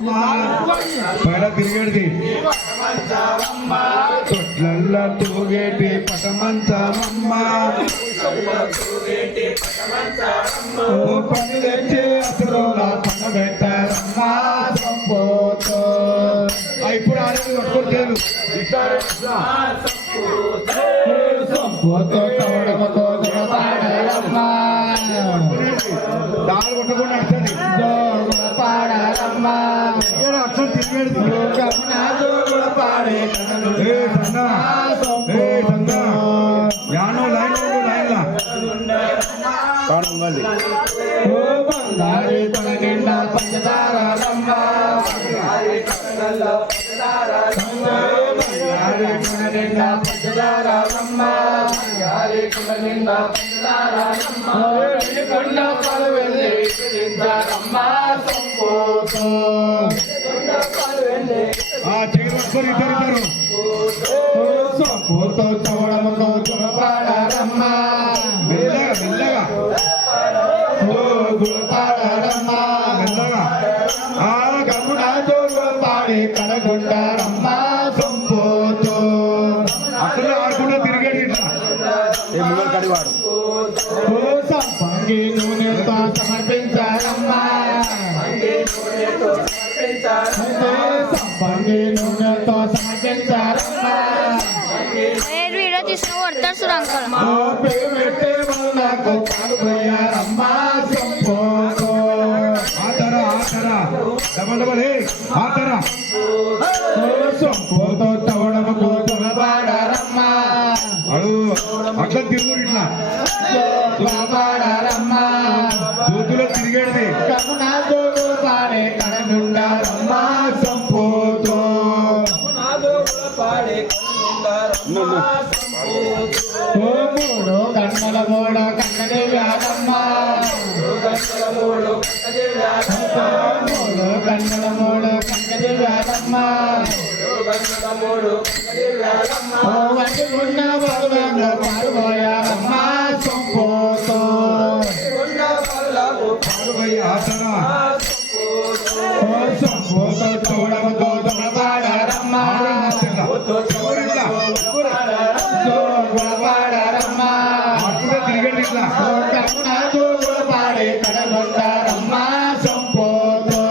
పడ తిరిగేది తొట్లల్ల తూగేటి పటమంచమమ్మ పని తెచ్చి అసలు పన్న పెట్టారమ్మా సంపోతో ఇప్పుడు ఆడేది కొట్టుకోలేదు సంపోతో తవడమతో పాడారమ్మా దాని కొట్టకుండా అర్థది పాడారమ్మా అర్థం తిరిగేది యానో లైన్ లైన్లా పాడండి పంచదారమ్మ ఇద్దరు సంపోతో చవడమతో చురపాడారమ్మ మెల్లగా మెల్లగా గురపాడారమ్మ మెల్లగా ఆ గమున పాడి కడగొండారమ్మ సంపోతో అసలు ఆడకుండా తిరిగేది ఇట్లా కడివాడు సంపంగి నూనెతో సమర్పించారమ్మా సంపంగి నూనెతో సమర్పించారమ్మా వీడియో తీసుకుని కొడతారు సురంకల్ పెట్టే నాకు పాల్గొయ్యారమ్మా సంపోతో ఆతరా ఆతరా డబల్ డబల్ ఆతరా సంపోతో తవడమతో తొలబాడారమ్మా అడు అట్లా తిరుగురు ఇట్లా పాడారమ్మా దూతులో తిరిగేది పాడే కడగుండారమ్మా సంపోతో మూడు కన్నల మూడు కన్నడి వ్యాధమ్మా మూడు కన్నల మూడు కన్నడి వ్యాధమ్మా వంటి పాల్గొయారమ్మా సంపోతో సంపోతో చూడమతో తొడపాడారమ్మా పాడారమ్మా తిరిగండి ఇట్లా పాడే కడగొండారమ్మా సంపోతో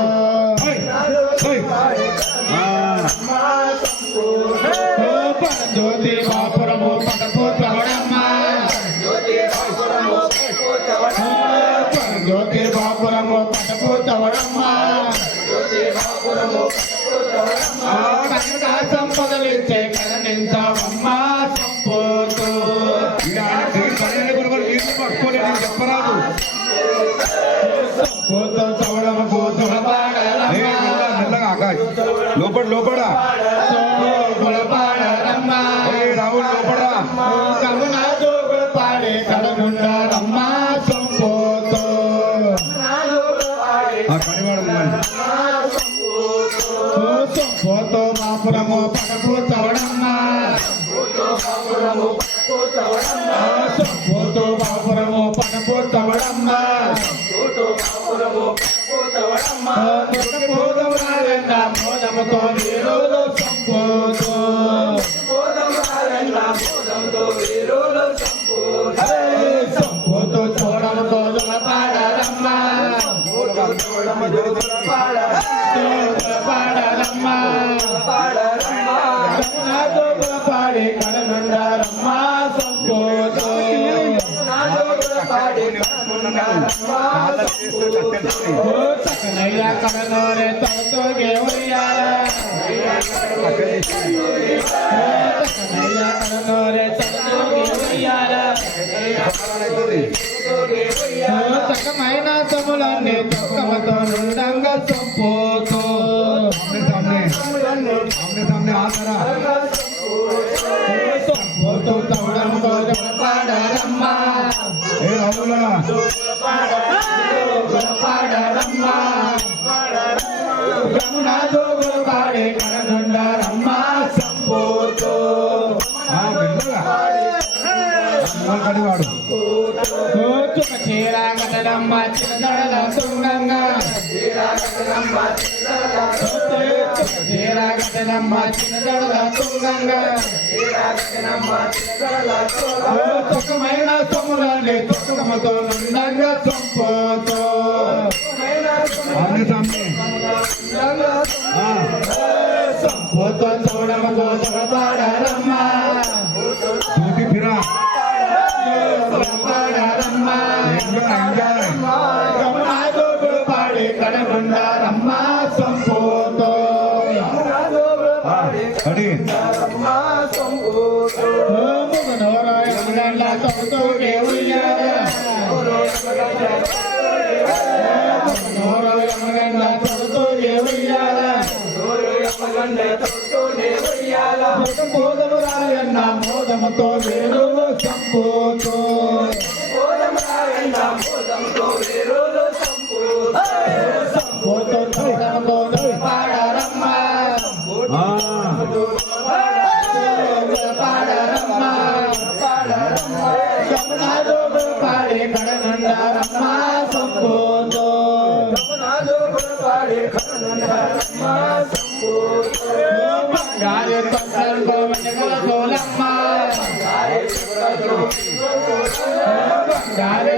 జ్యోతి బాపురము పటపోతవడమ్మా జ్యోతి బాపురము పటపోతవడమ్మా సంపదలిచ్చే కరణించవమ్మా సంపోతో పట్టుకోలేదు చెప్పరాదు సంపోతో చవడమకు మెల్లగా ఆకాశ్ లోపల లోపల పాడారమ్మా రాహుల్ లోపల పాడే కడగుండారమ్మా సంపోతో సంపోతో బాపురము పటపు చవడమ్మా సంపోతో బాపురము పటపు చవడమ్మా మోదముతో వీరులు సంపోతో సంపోతో చూడముతో పాడారమ్మా పాడారమ్మా పాడి కడనుండారమ్మా సంపోతో చక్కనయ్య కడనోరే తోగే ఉయ్యాల చక్కనయ్య కడనోరే తోగే ఉయ్యాల చక్కమైన సములన్నీ చక్కమతో నుండంగా సంపోతో సామ్నే ఆసరా సంపోతో తవడంతో పాడారమ్మా ఏ రాములా పాడారమ్మా గమునా జోగులు పాడే కడగొండారమ్మా సంపోతో కడివాడు చీర కట్టడమ్మ చిన్నదడల సుంగంగా కట్టినమ్మ చిన్నదొడల తుంగంగా సుఖమైన సొమ్ములని తుక్కమతో నుండంగా సొంపోతో అన్ని సమ్మె సొంపోతో చూడమతో చూడపాడారమ్మ దూతి పిరా పాడారమ్మ పాడి కడగుండారమ్మ సొంపోతో అడి మోదమురాయన్న మోదముతో వేరు సంపోతో సంపోతో చూడముతో పాడారమ్మ పాడారమ్మ పాడి కడనుండారమ్మ సంపోతో గాలి తొందరలు గోవిందల సోలమ్మ గాలి